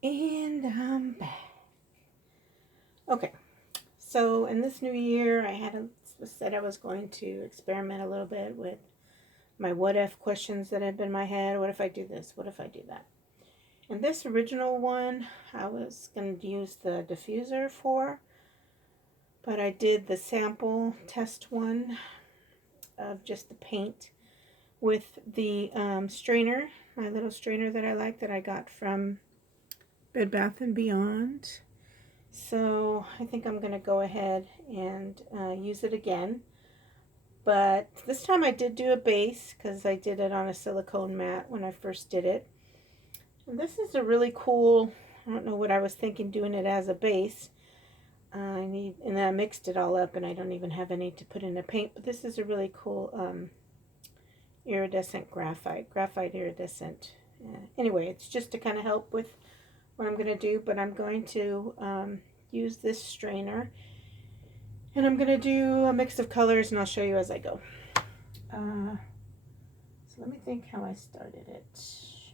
And I'm back. Okay, so in this new year, I said I was going to experiment a little bit with my what if questions that have been in my head. What if I do this? What if I do that? And this original one, I was going to use the diffuser for, but I did the sample test one of just the paint with the strainer, my little strainer that I like that I got from Bed Bath & Beyond. So I think I'm going to go ahead and use it again. But this time I did do a base because I did it on a silicone mat when I first did it. And this is a really cool, I don't know what I was thinking doing it as a base. And then I mixed it all up and I don't even have any to put in the paint. But this is a really cool iridescent graphite iridescent. Anyway, it's just to kind of help with what I'm going to do. But I'm going to use this strainer. And I'm going to do a mix of colors and I'll show you as I go. So let me think how I started it.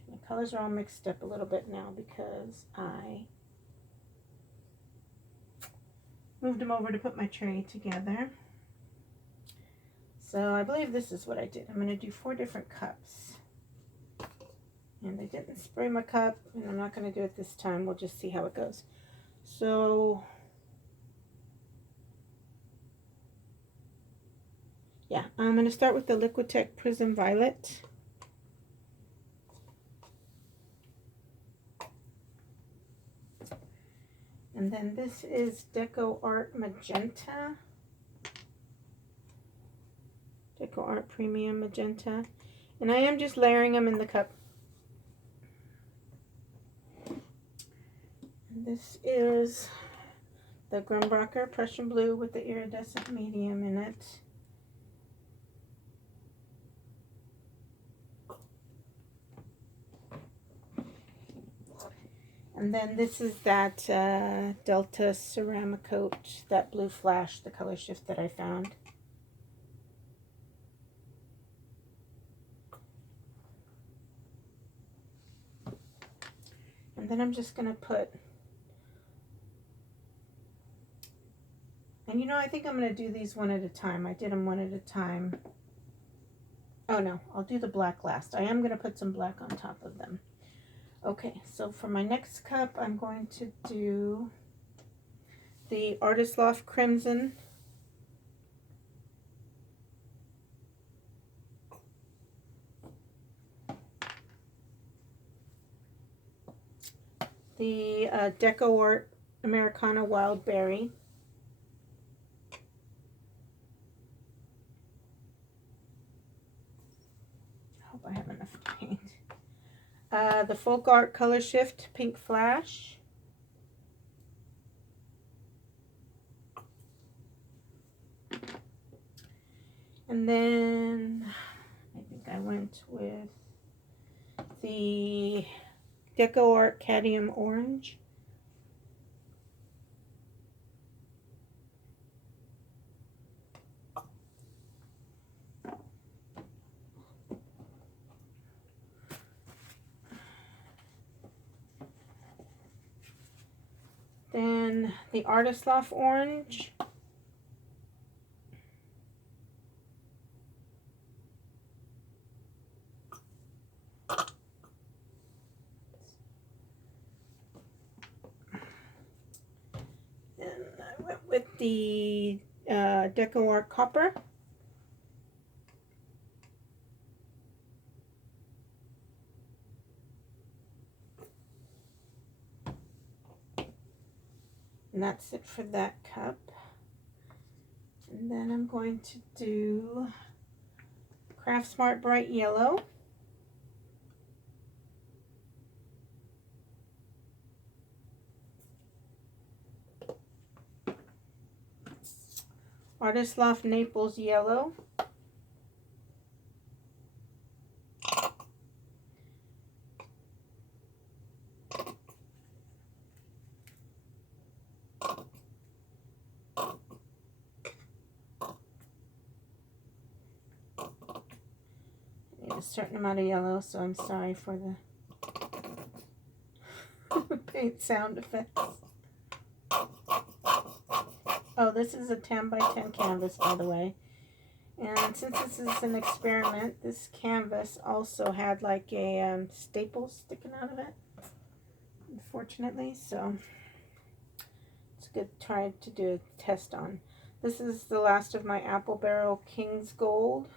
My colors are all mixed up a little bit now because I moved them over to put my tray together. So I believe this is what I did. I'm going to do 4 different cups. And I didn't spray my cup, and I'm not going to do it this time. We'll just see how it goes. So yeah, I'm going to start with the Liquitex Prism Violet. And then this is DecoArt Magenta. DecoArt Premium Magenta. And I am just layering them in the cup. And this is the Grumbacher Prussian Blue with the iridescent medium in it. And then this is that Delta Ceramcoat, that blue flash, the Colorshift that I found. And then I'm just going to put, and you know, I think I'm going to do these one at a time. I did them one at a time. Oh no, I'll do the black last. I am going to put some black on top of them. Okay, so for my next cup, I'm going to do the Artist Loft Crimson. The DecoArt Americana Wild Berry. I hope I have enough paint. The FolkArt Colorshift Pink Flash. And then I think I went with the DecoArt Cad Orange. Then the Artist Loft Orange. And I went with the DecoArt Copper. And that's it for that cup. And then I'm going to do CraftSmart Bright Yellow. Artist Loft Naples Yellow. A certain amount of yellow, so I'm sorry for the paint sound effects. Oh, this is a 10 by 10 canvas, by the way. And since this is an experiment, this canvas also had like a staple sticking out of it, unfortunately. So it's good to try to do a test on. This is the last of my Apple Barrel King's Gold.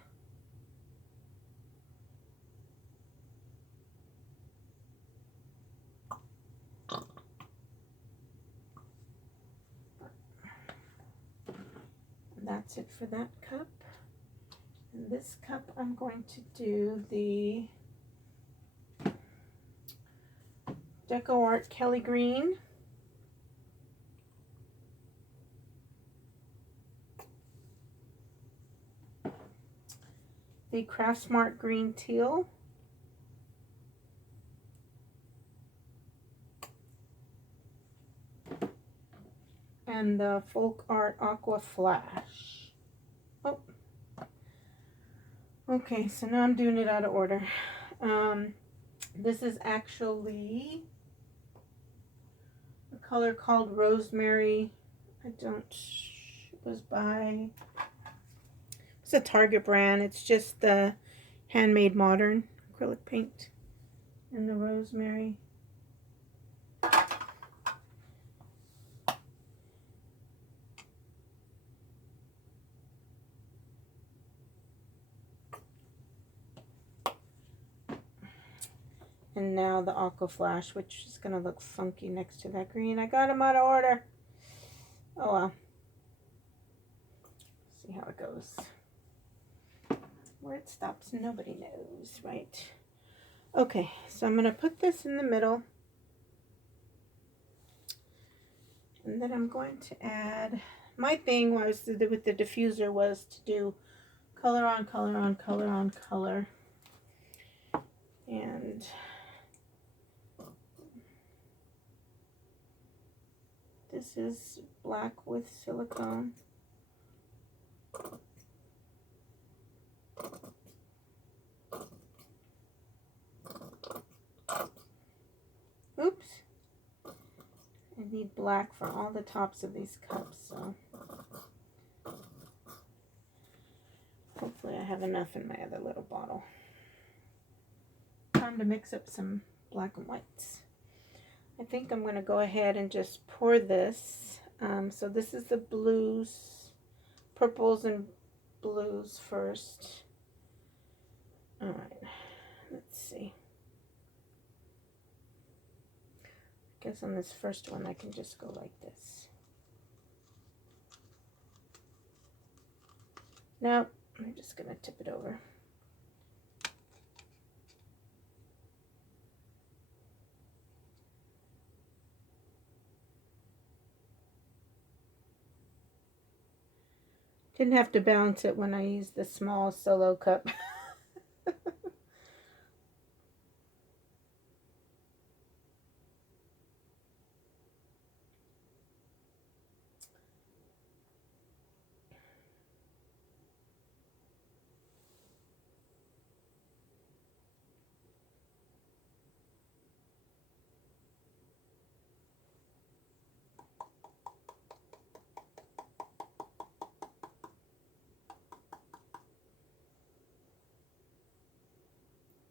That's it for that cup. In this cup, I'm going to do the DecoArt Kelly Green. The CraftSmart Green Teal. And the FolkArt Aqua Flash. Oh. Okay, so now I'm doing it out of order. This is actually a color called Rosemary. It was by, it's a Target brand. It's just the Handmade Modern acrylic paint in the Rosemary. And now the Aqua Flash, which is going to look funky next to that green. I got them out of order. Oh well. See how it goes. Where it stops, nobody knows, right? Okay, so I'm going to put this in the middle. And then I'm going to add, my thing was to do with the diffuser was to do color on color on color on color. And this is black with silicone. Oops. I need black for all the tops of these cups, so hopefully I have enough in my other little bottle. Time to mix up some black and whites. I think I'm going to go ahead and just pour this. So this is the blues, purples and blues first. All right, let's see. I guess on this first one I can just go like this. Nope, I'm just going to tip it over. Didn't have to balance it when I used the small solo cup.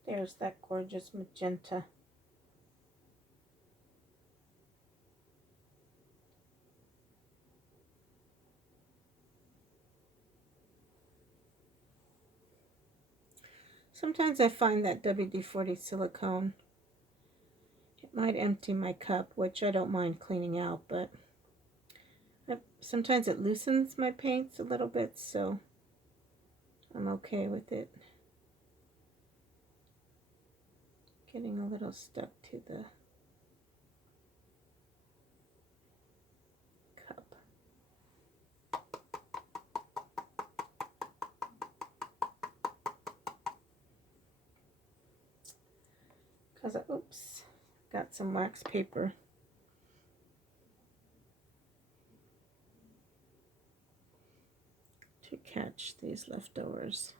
There's that gorgeous magenta. Sometimes I find that WD-40 silicone, it might empty my cup, which I don't mind cleaning out, but sometimes it loosens my paints a little bit, so I'm okay with it getting a little stuck to the cup. Because oops, got some wax paper. To catch these leftovers.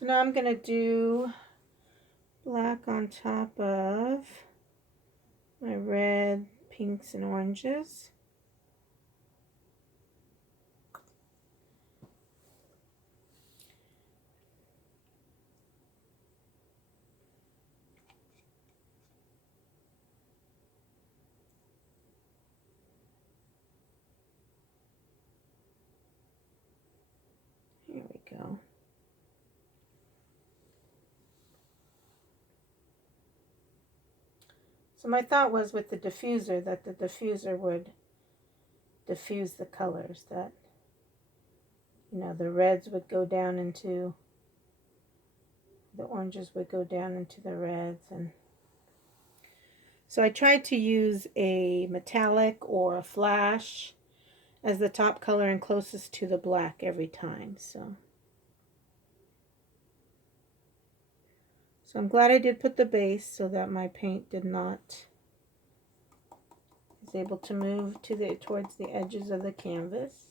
So now I'm going to do black on top of my red, pinks, and oranges. Here we go. So my thought was with the diffuser that the diffuser would diffuse the colors, that, you know, the reds would go down into, the oranges would go down into the reds. And so I tried to use a metallic or a flash as the top color and closest to the black every time. So I'm glad I did put the base so that my paint did not, is able to move to the towards the edges of the canvas.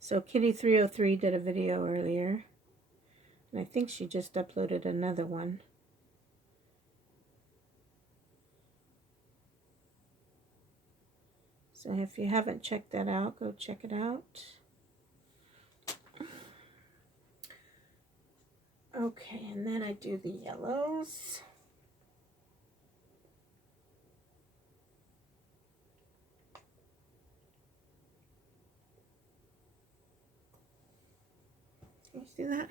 So Kitty303 did a video earlier, and I think she just uploaded another one. So if you haven't checked that out, go check it out. Okay, and then I do the yellows. Can you see that?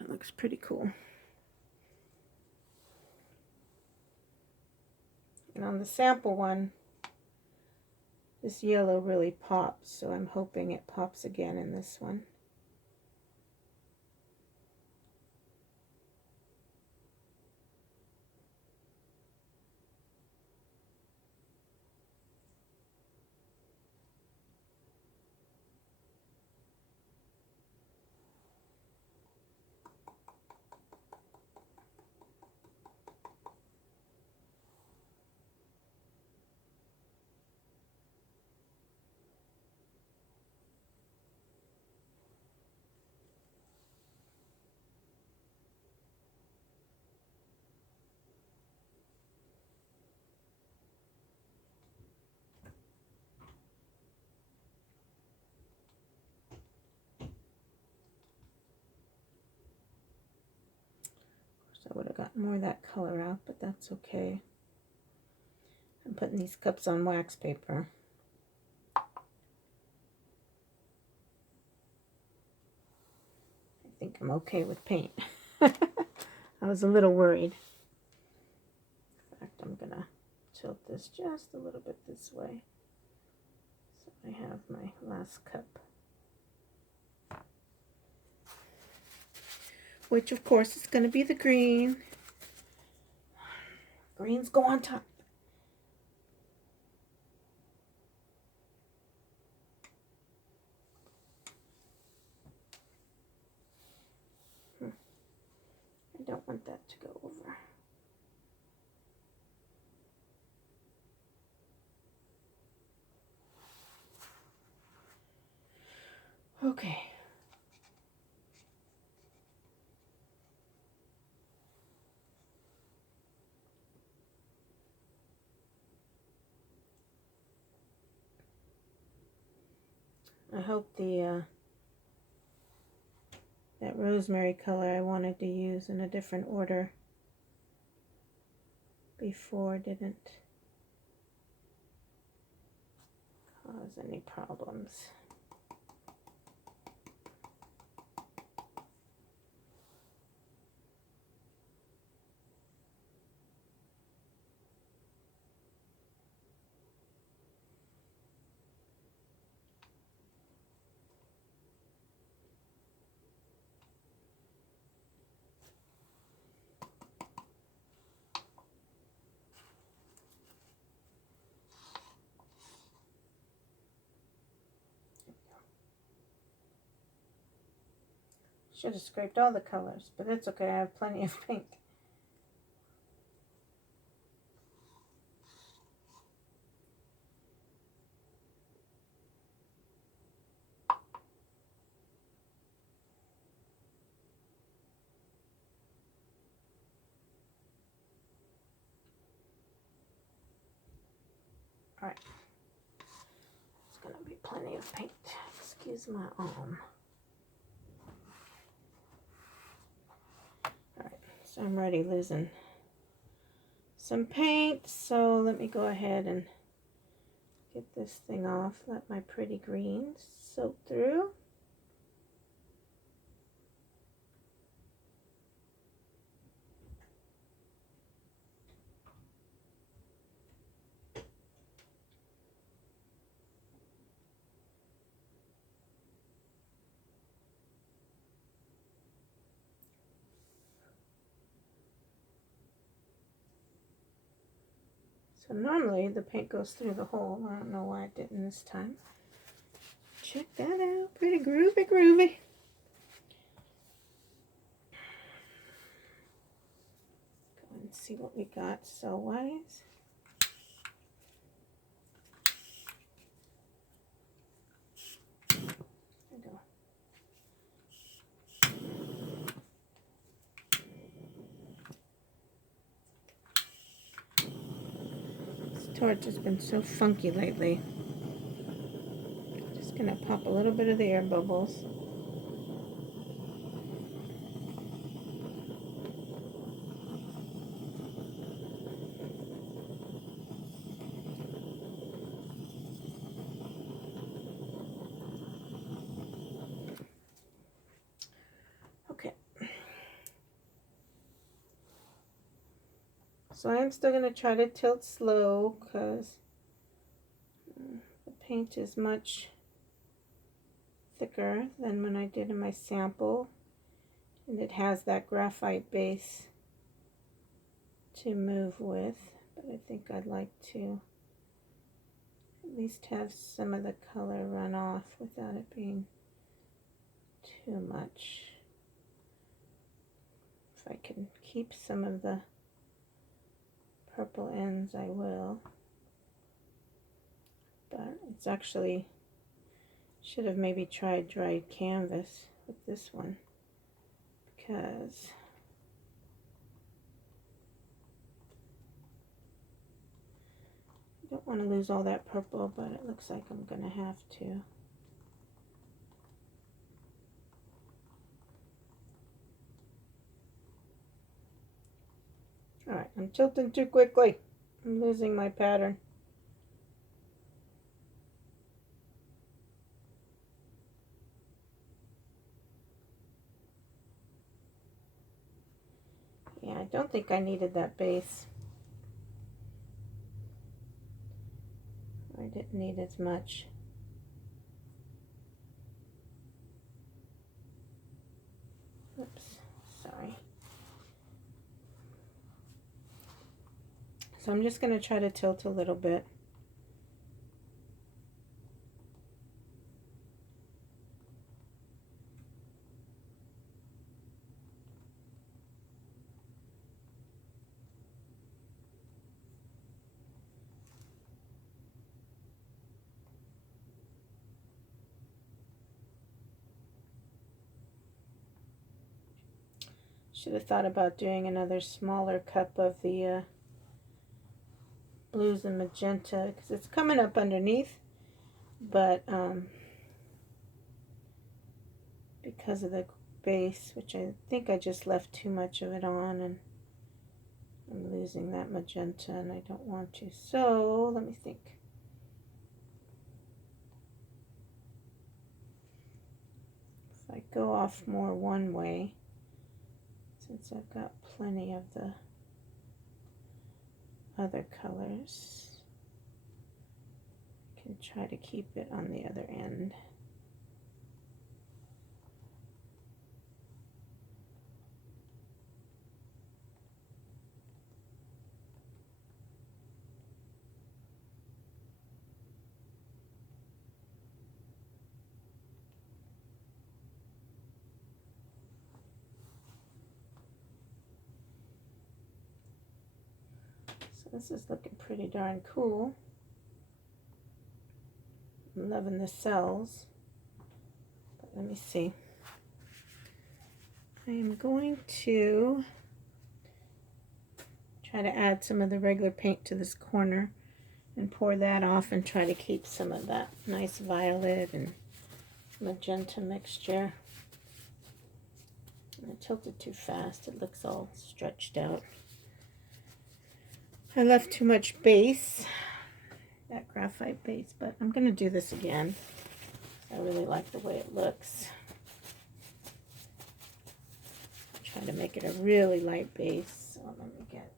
That looks pretty cool. And on the sample one, this yellow really pops, so I'm hoping it pops again in this one. I would have gotten more of that color out, but that's okay. I'm putting these cups on wax paper. I think I'm okay with paint. I was a little worried. In fact, I'm gonna tilt this just a little bit this way, so I have my last cup. Which of course is gonna be the green. Greens go on top. I don't want that to go over. Okay. I hope the that rosemary color I wanted to use in a different order before didn't cause any problems. should have scraped all the colors, but it's okay. I have plenty of paint. All right. It's going to be plenty of paint. Excuse my arm. All right. So I'm already losing some paint. So let me go ahead and get this thing off. Let my pretty greens soak through. So normally the paint goes through the hole. I don't know why it didn't this time. Check that out. Pretty groovy, groovy. Go and see what we got sew-wise. There we go. Torch has been so funky lately. Just gonna pop a little bit of the air bubbles. Okay. So I'm still gonna try to tilt slow because the paint is much thicker than when I did in my sample, and it has that graphite base to move with, but I think I'd like to at least have some of the color run off without it being too much. If I can keep some of the purple ends, I will, but it's actually, should have maybe tried dried canvas with this one, because I don't want to lose all that purple, but it looks like I'm gonna have to. Alright, I'm tilting too quickly. I'm losing my pattern. Yeah, I don't think I needed that base. I didn't need as much. Oops, sorry. So I'm just going to try to tilt a little bit. Should have thought about doing another smaller cup of the blues and magenta, because it's coming up underneath, but because of the base, which I think I just left too much of it on, and I'm losing that magenta and I don't want to. So let me think. If I go off more one way, since I've got plenty of the other colors, I can try to keep it on the other end. this is looking pretty darn cool. I'm loving the cells. But let me see. I am going to try to add some of the regular paint to this corner and pour that off and try to keep some of that nice violet and magenta mixture. And I tilted too fast. It looks all stretched out. I left too much base, that graphite base, but I'm going to do this again. I really like the way it looks. Try to make it a really light base. So let me get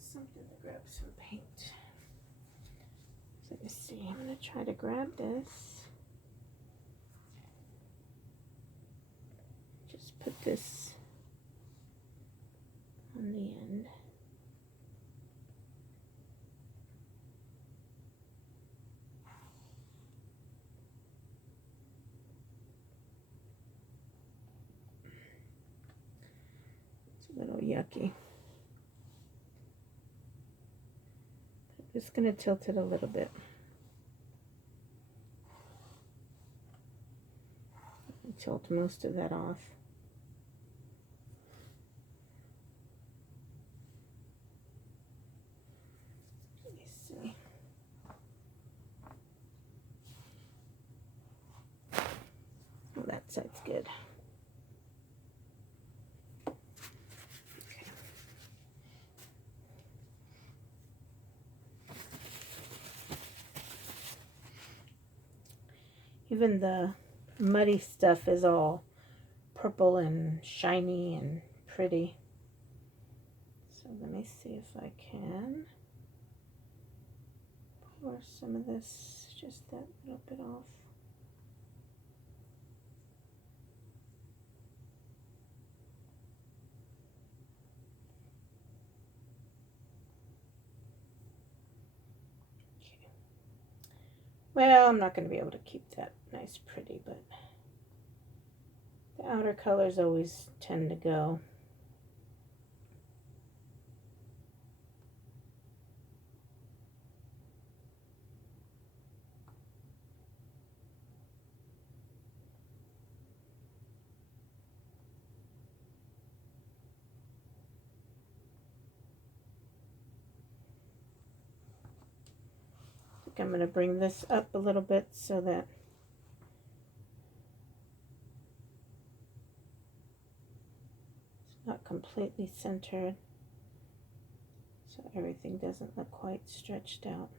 something to grab some paint. So let me see. I'm going to try to grab this. Just put this on the end. It's a little yucky. I'm just going to tilt it a little bit. Tilt most of that off. That side's good. Okay. Even the muddy stuff is all purple and shiny and pretty. So let me see if I can pour some of this, just that little bit off. Well, I'm not going to be able to keep that nice pretty, but the outer colors always tend to go. I'm going to bring this up a little bit so that it's not completely centered, so everything doesn't look quite stretched out.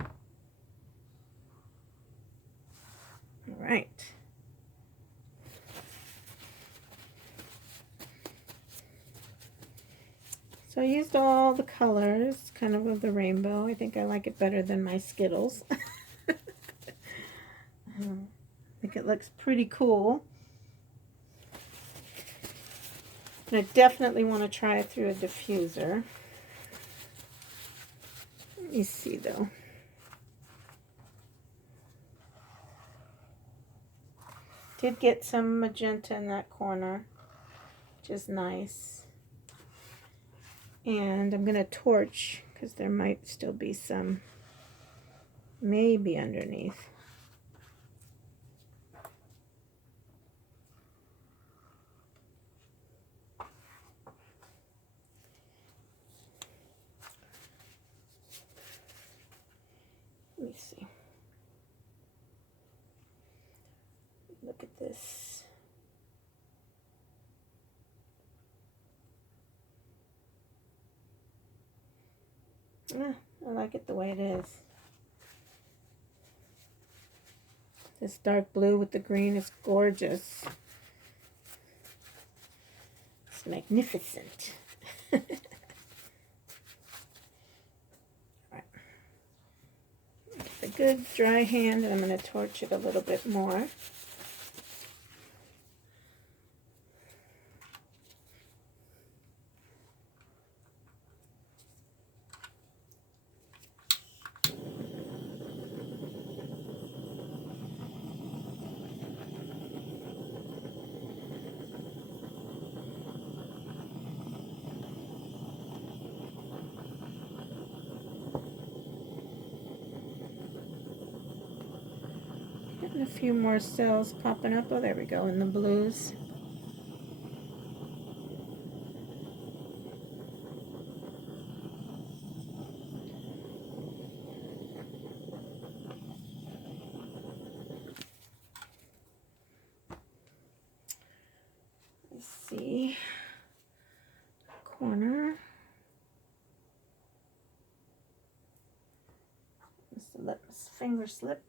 All right. So I used all the colors, kind of the rainbow. I think I like it better than my Skittles. I think it looks pretty cool. And I definitely want to try it through a diffuser. Let me see though. Did get some magenta in that corner, which is nice. And I'm going to torch because there might still be some maybe underneath. Let me see. Look at this. I like it the way it is. This dark blue with the green is gorgeous. It's magnificent. Right. A good dry hand, and I'm going to torch it a little bit more. few more cells popping up. Oh, there we go, in the blues. Let's see. Corner. Let's finger slip.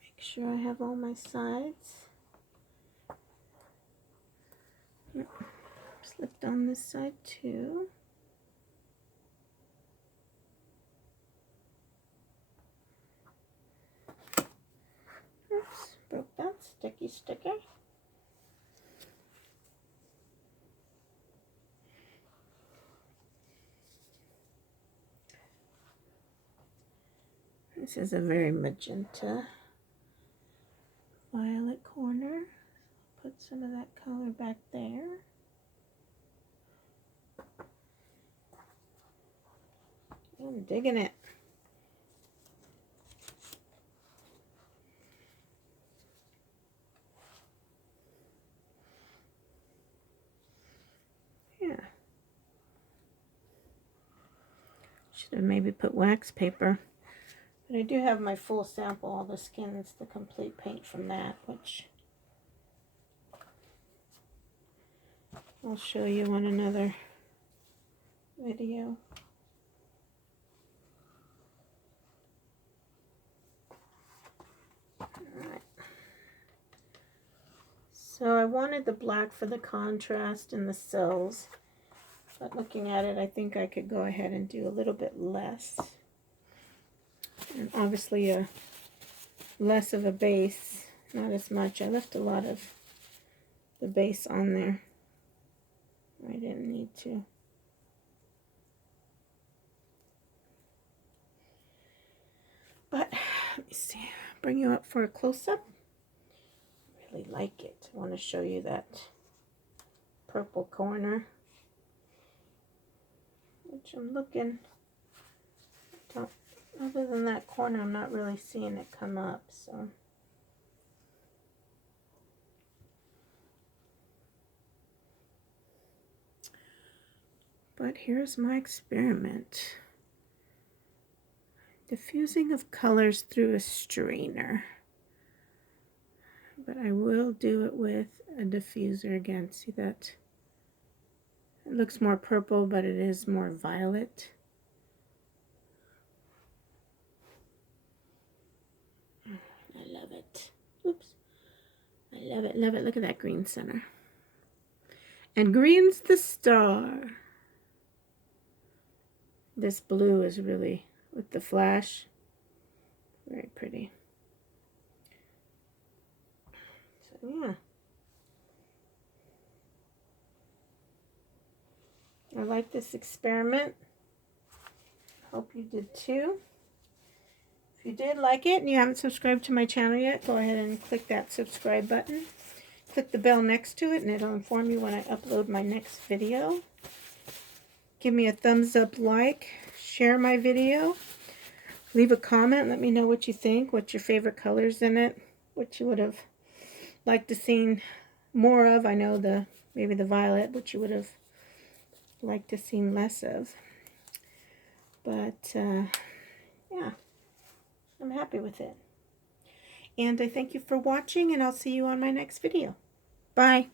Make sure I have all my sides. Slipped on this side too. Oops, broke that sticky sticker. This is a very magenta violet corner. Put some of that color back there. I'm digging it. Yeah. Should have maybe put wax paper. But I do have my full sample, all the skins, the complete paint from that, which I'll show you on another video. Alright. So I wanted the black for the contrast in the cells, but looking at it, I think I could go ahead and do a little bit less. And obviously less of a base, not as much. I left a lot of the base on there. I didn't need to. But let me see, bring you up for a close-up. I really like it. I want to show you that purple corner, which I'm looking. Other than that corner, I'm not really seeing it come up, so. But here's my experiment. Diffusing of colors through a strainer. But I will do it with a diffuser again. See that? It looks more purple, but it is more violet. I love it. Oops. I love it, love it. Look at that green center. And green's the star. This blue is really, with the flash, very pretty. So yeah. I like this experiment. Hope you did too. If you did like it and you haven't subscribed to my channel yet, go ahead and click that subscribe button. Click the bell next to it and it'll inform you when I upload my next video. Give me a thumbs up, like, share my video. Leave a comment, let me know what you think, what's your favorite colors in it, what you would have liked to seen more of. I know maybe the violet, which you would have liked to seen less of. But yeah, I'm happy with it. And I thank you for watching, and I'll see you on my next video. Bye.